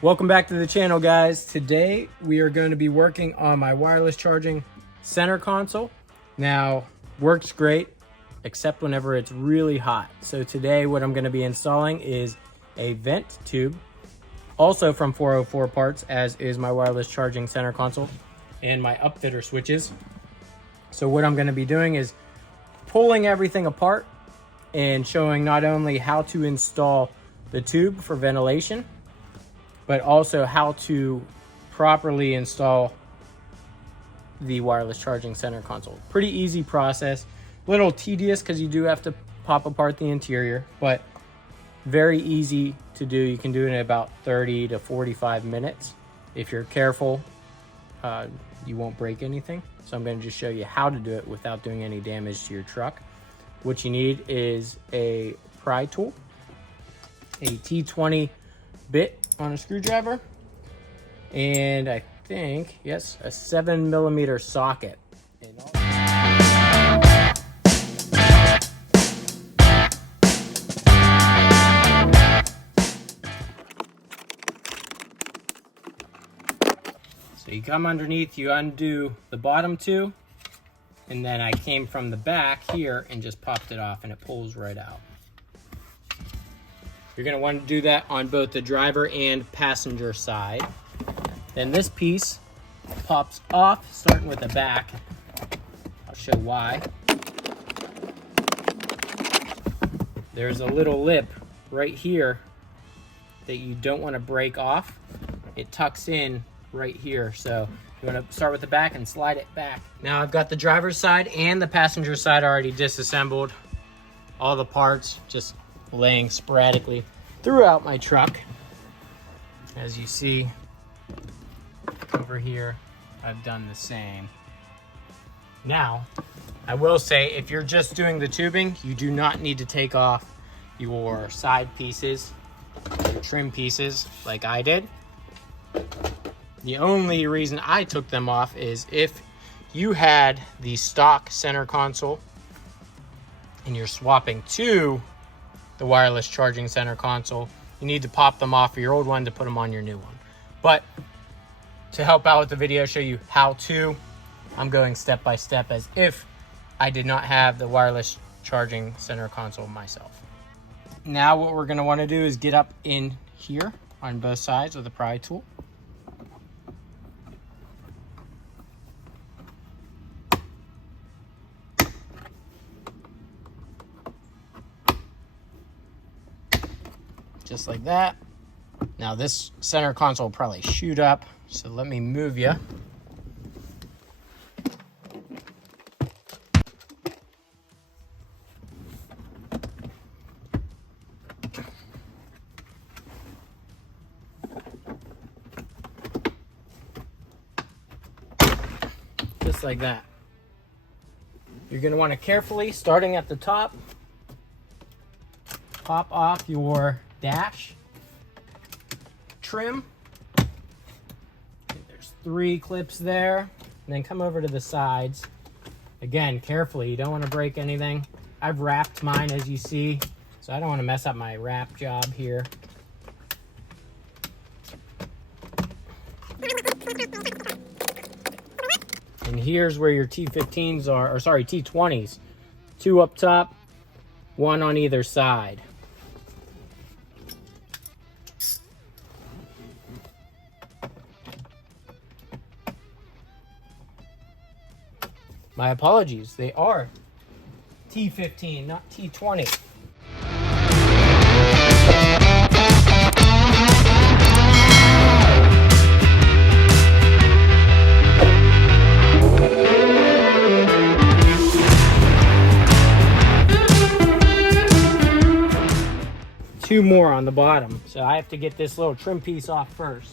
Welcome back to the channel, guys. Today we are going to be working on my wireless charging center console. Now, works great except whenever it's really hot. So today what I'm going to be installing is a vent tube, also from 404 parts, as is my wireless charging center console and my Upfitter switches. So what I'm going to be doing is pulling everything apart and showing not only how to install the tube for ventilation, but also how to properly install the wireless charging center console. Pretty easy process, a little tedious because you do have to pop apart the interior, but very easy to do. You can do it in about 30 to 45 minutes. If you're careful, you won't break anything. So I'm going to just show you how to do it without doing any damage to your truck. What you need is a pry tool, a T20 bit on a screwdriver, and I think, yes, a 7mm socket. So you come underneath, you undo the bottom two, and then I came from the back here and just popped it off, and it pulls right out. You're going to want to do that on both the driver and passenger side. Then this piece pops off, starting with the back. I'll show why. There's a little lip right here that you don't want to break off. It tucks in right here. So you want to start with the back and slide it back. Now I've got the driver's side and the passenger side already disassembled. All the parts just laying sporadically throughout my truck. As you see over here, I've done the same. Now, I will say, if you're just doing the tubing, you do not need to take off your side pieces, your trim pieces, like I did. The only reason I took them off is if you had the stock center console and you're swapping to the wireless charging center console, you need to pop them off of your old one to put them on your new one. But to help out with the video, show you how to, I'm going step by step as if I did not have the wireless charging center console myself. Now what we're going to want to do is get up in here on both sides with the pry tool. Just like that. Now this center console will probably shoot up, so let me move you. Just like that. You're going to want to carefully, starting at the top, pop off your dash trim. There's 3 clips there, and then come over to the sides. Again, carefully, you don't want to break anything. I've wrapped mine, as you see, so I don't want to mess up my wrap job here. And here's where your T15s are, or sorry, T20s. 2 up top, 1 on either side. My apologies, they are T15, not T20. Two more on the bottom, so I have to get this little trim piece off first.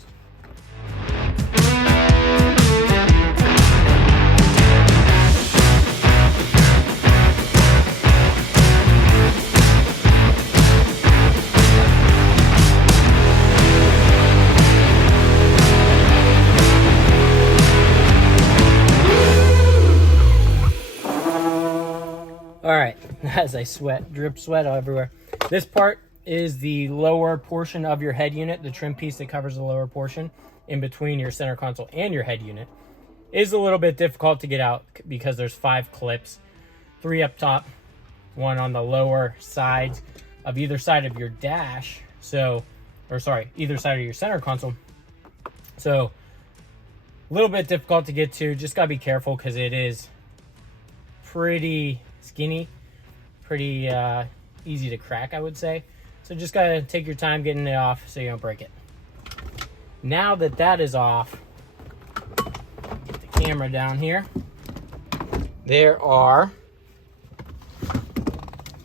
All right, as I drip sweat everywhere. This part is the lower portion of your head unit, the trim piece that covers the lower portion in between your center console and your head unit. Is a little bit difficult to get out because there's 5 clips, 3 up top, 1 on the lower sides of either side of your dash. So, or sorry, either side of your center console. So, a little bit difficult to get to. Just gotta be careful because it is pretty skinny, pretty easy to crack, I would say. So just gotta take your time getting it off so you don't break it. Now that that is off, get the camera down here. There are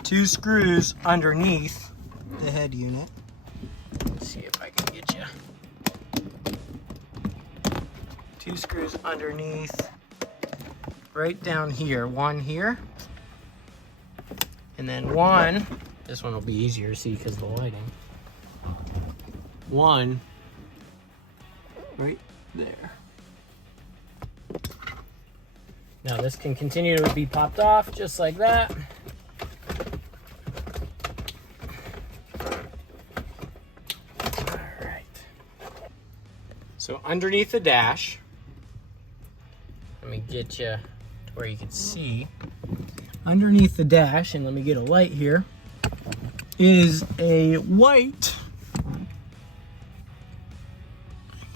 2 screws underneath the head unit. Let's see if I can get you. 2 screws underneath, right down here. 1 here, and then 1. This one will be easier to see because of the lighting. 1 right there. Now this can continue to be popped off just like that. All right. So underneath the dash, let me get you to where you can see. Underneath the dash, and let me get a light here, is a white,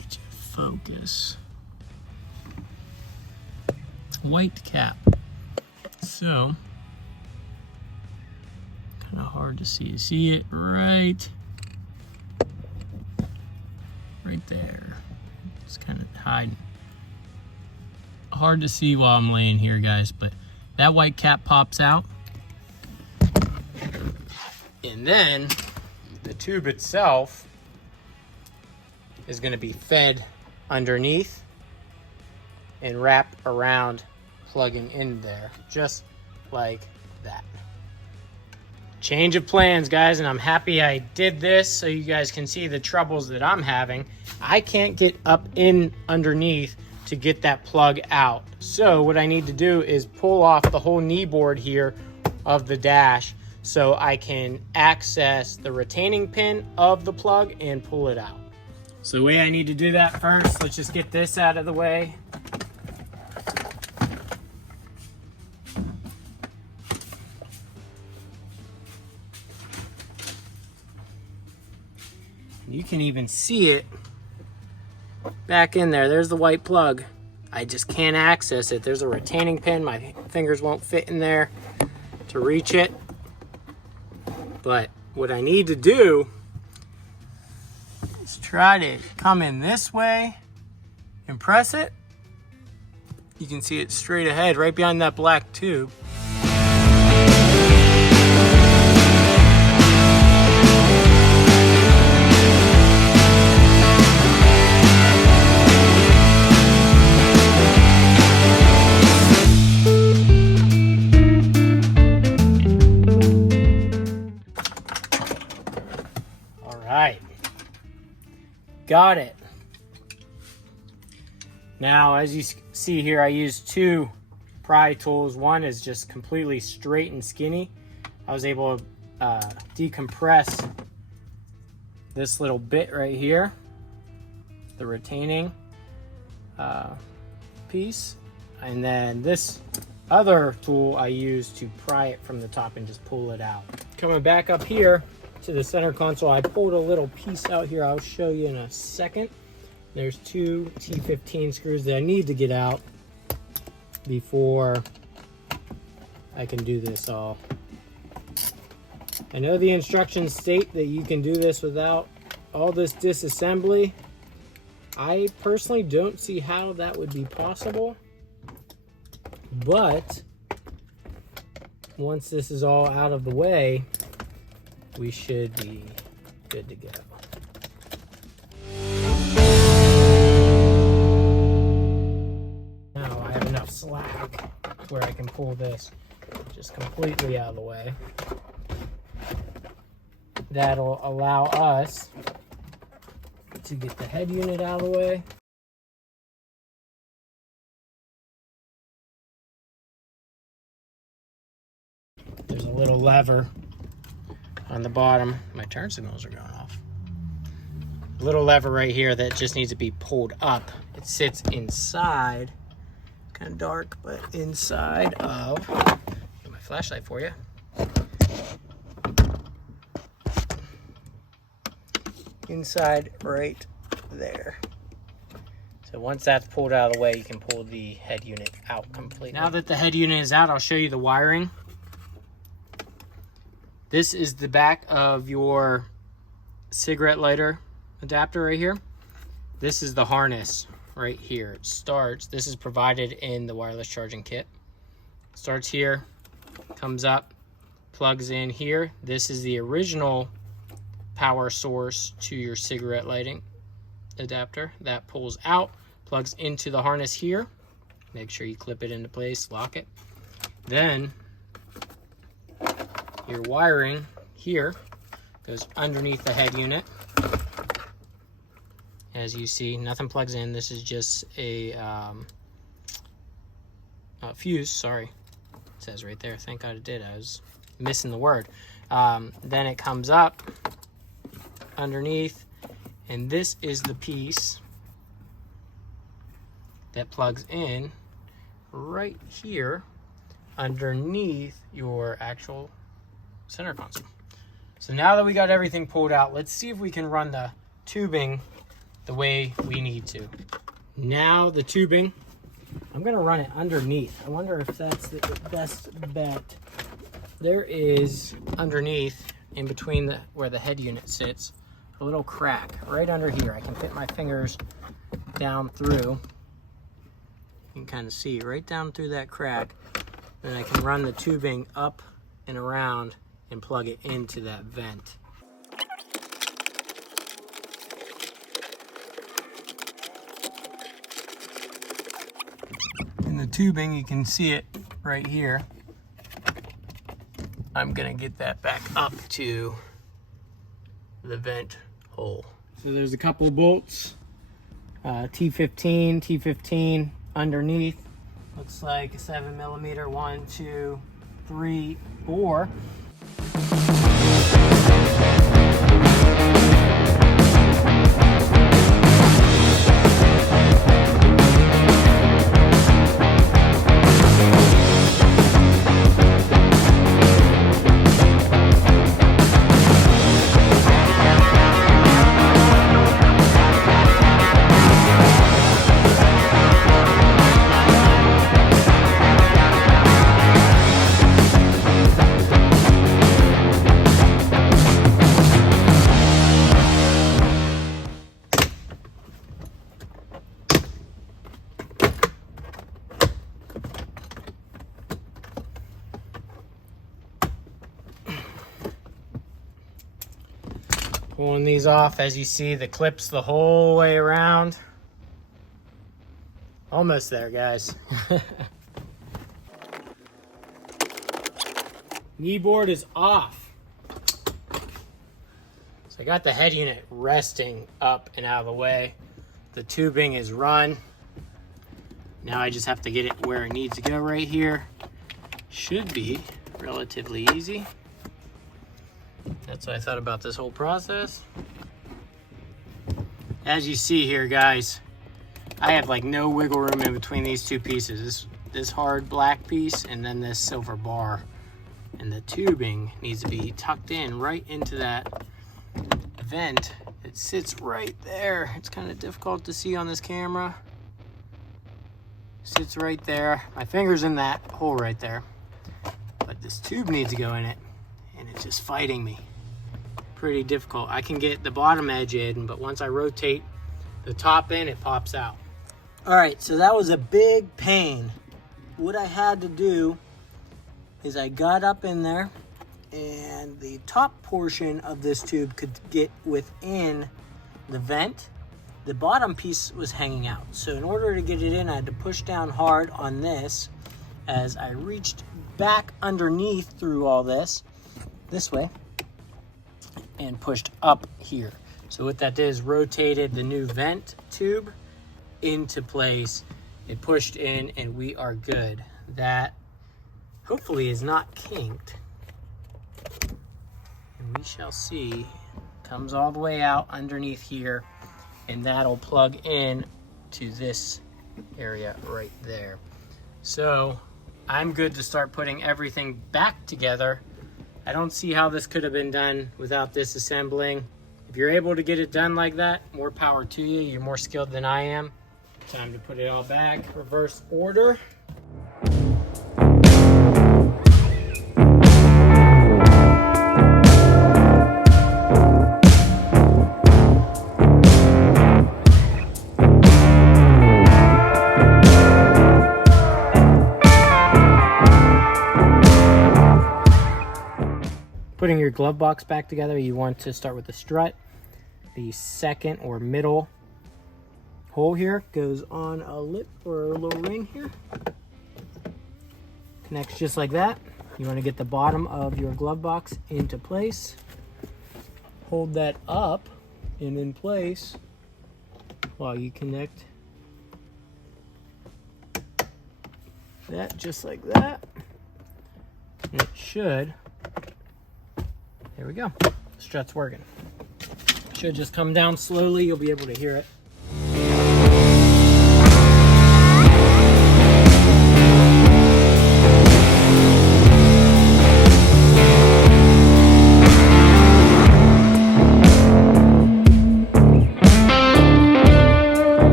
get you focus, white cap. So, kind of hard to see. See it right there. It's kind of hiding. Hard to see while I'm laying here, guys, but that white cap pops out. And then the tube itself is going to be fed underneath and wrap around, plugging in there, just like that. Change of plans, guys, and I'm happy I did this so you guys can see the troubles that I'm having. I can't get up in underneath to get that plug out. So what I need to do is pull off the whole knee board here of the dash so I can access the retaining pin of the plug and pull it out. So the way I need to do that first, let's just get this out of the way. You can even see it back in there. There's the white plug. I just can't access it. There's a retaining pin. My fingers won't fit in there to reach it. But what I need to do is try to come in this way and press it. You can see it straight ahead, right behind that black tube. Got it. Now, as you see here, I used 2 pry tools. One is just completely straight and skinny. I was able to decompress this little bit right here, the retaining piece. And then this other tool I used to pry it from the top and just pull it out. Coming back up here to the center console, I pulled a little piece out here. I'll show you in a second. There's 2 T15 screws that I need to get out before I can do this all. I know the instructions state that you can do this without all this disassembly. I personally don't see how that would be possible, but once this is all out of the way, we should be good to go. Now I have enough slack where I can pull this just completely out of the way. That'll allow us to get the head unit out of the way. There's a little lever on the bottom. My turn signals are going off. Little lever right here that just needs to be pulled up. It sits inside, kind of dark, but inside of, get my flashlight for you. Inside right there. So once that's pulled out of the way, you can pull the head unit out completely. Now that the head unit is out, I'll show you the wiring. This is the back of your cigarette lighter adapter right here. This is the harness right here. It starts, this is provided in the wireless charging kit. Starts here, comes up, plugs in here. This is the original power source to your cigarette lighting adapter. That pulls out, plugs into the harness here. Make sure you clip it into place, lock it. Then your wiring here goes underneath the head unit. As you see, nothing plugs in. This is just a fuse, sorry. It says right there, thank God it did. I was missing the word. Then it comes up underneath, and this is the piece that plugs in right here underneath your actual center console. So now that we got everything pulled out, let's see if we can run the tubing the way we need to. Now the tubing, I'm gonna run it underneath. I wonder if that's the best bet. There is underneath, in between where the head unit sits, a little crack right under here. I can fit my fingers down through. You can kind of see right down through that crack. Then I can run the tubing up and around and plug it into that vent. In the tubing, you can see it right here. I'm gonna get that back up to the vent hole. So there's a couple bolts, T15 underneath. Looks like a 7mm, 1, 2, 3, 4. Pulling these off, as you see, the clips the whole way around. Almost there, guys. Kneeboard is off. So I got the head unit resting up and out of the way. The tubing is run. Now I just have to get it where it needs to go right here. Should be relatively easy. That's what I thought about this whole process. As you see here, guys, I have like no wiggle room in between these two pieces. This hard black piece and then this silver bar. And the tubing needs to be tucked in right into that vent. It sits right there. It's kind of difficult to see on this camera. Sits right there. My finger's in that hole right there. But this tube needs to go in it, and it's just fighting me. Pretty difficult. I can get the bottom edge in, but once I rotate the top in, it pops out. All right, so that was a big pain. What I had to do is I got up in there, and the top portion of this tube could get within the vent. The bottom piece was hanging out. So in order to get it in, I had to push down hard on this as I reached back underneath through all this way, and pushed up here. So what that did is rotated the new vent tube into place. It pushed in, and we are good. That hopefully is not kinked. And we shall see. Comes all the way out underneath here, and that'll plug in to this area right there. So I'm good to start putting everything back together. I don't see how this could have been done without disassembling. If you're able to get it done like that, more power to you. You're more skilled than I am. Time to put it all back, reverse order. Putting your glove box back together, you want to start with the strut. The second or middle hole here goes on a lip or a little ring here. Connects just like that. You want to get the bottom of your glove box into place. Hold that up and in place while you connect that just like that. And it should. There we go. The strut's working. Should just come down slowly. You'll be able to hear it.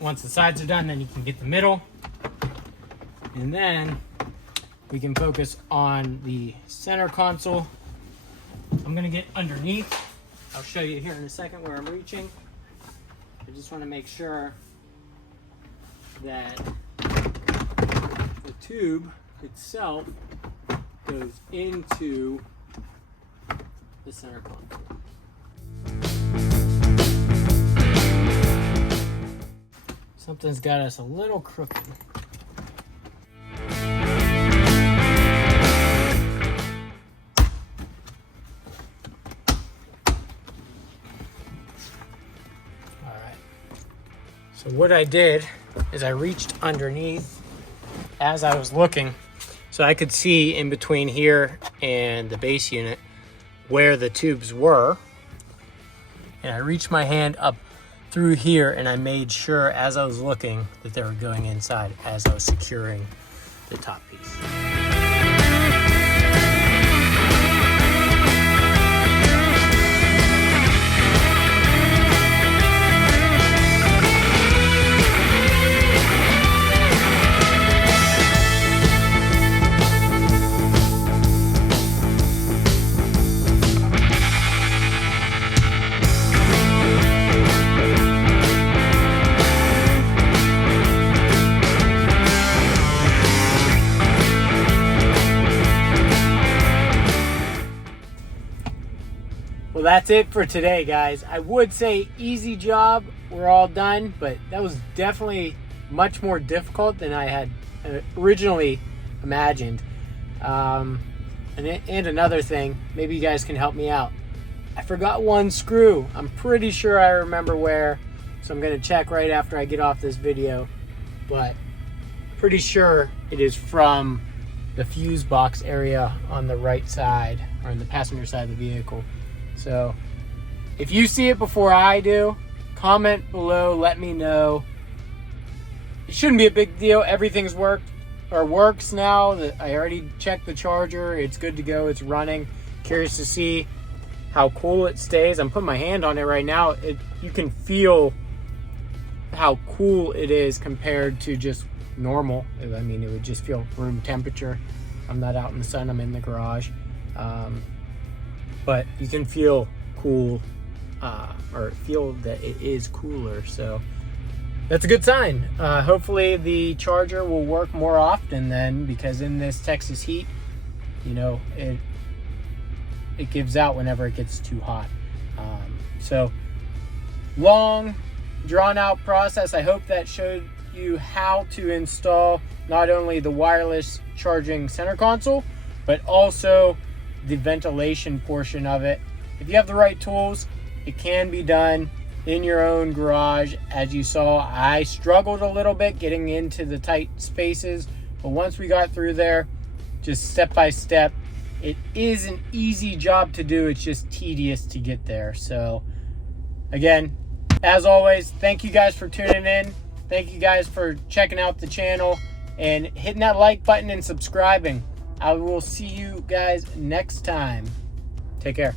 Once the sides are done, then you can get the middle, and then we can focus on the center console. I'm gonna get underneath. I'll show you here in a second where I'm reaching. I just want to make sure that the tube itself goes into the center console. Something's got us a little crooked. All right. So what I did is I reached underneath as I was looking, so I could see in between here and the base unit where the tubes were. And I reached my hand up through here, and I made sure as I was looking that they were going inside as I was securing the top piece. Well, that's it for today, guys. I would say easy job, we're all done, but that was definitely much more difficult than I had originally imagined. And another thing, maybe you guys can help me out. I forgot one screw. I'm pretty sure I remember where, so I'm gonna check right after I get off this video, but pretty sure it is from the fuse box area on the right side, or on the passenger side of the vehicle. So if you see it before I do, comment below, let me know. It shouldn't be a big deal. Everything's works now. I already checked the charger. It's good to go. It's running. Curious to see how cool it stays. I'm putting my hand on it right now. You can feel how cool it is compared to just normal. I mean, it would just feel room temperature. I'm not out in the sun. I'm in the garage. But you can feel cool, or feel that it is cooler, so that's a good sign. Hopefully the charger will work more often then, because in this Texas heat, you know, it gives out whenever it gets too hot. So long, drawn out process. I hope that showed you how to install not only the wireless charging center console, but also the ventilation portion of it. If you have the right tools, it can be done in your own garage. As you saw, I struggled a little bit getting into the tight spaces, but once we got through there, just step by step, it is an easy job to do. It's just tedious to get there. So again, as always, thank you guys for tuning in. Thank you guys for checking out the channel and hitting that like button and subscribing. I will see you guys next time. Take care.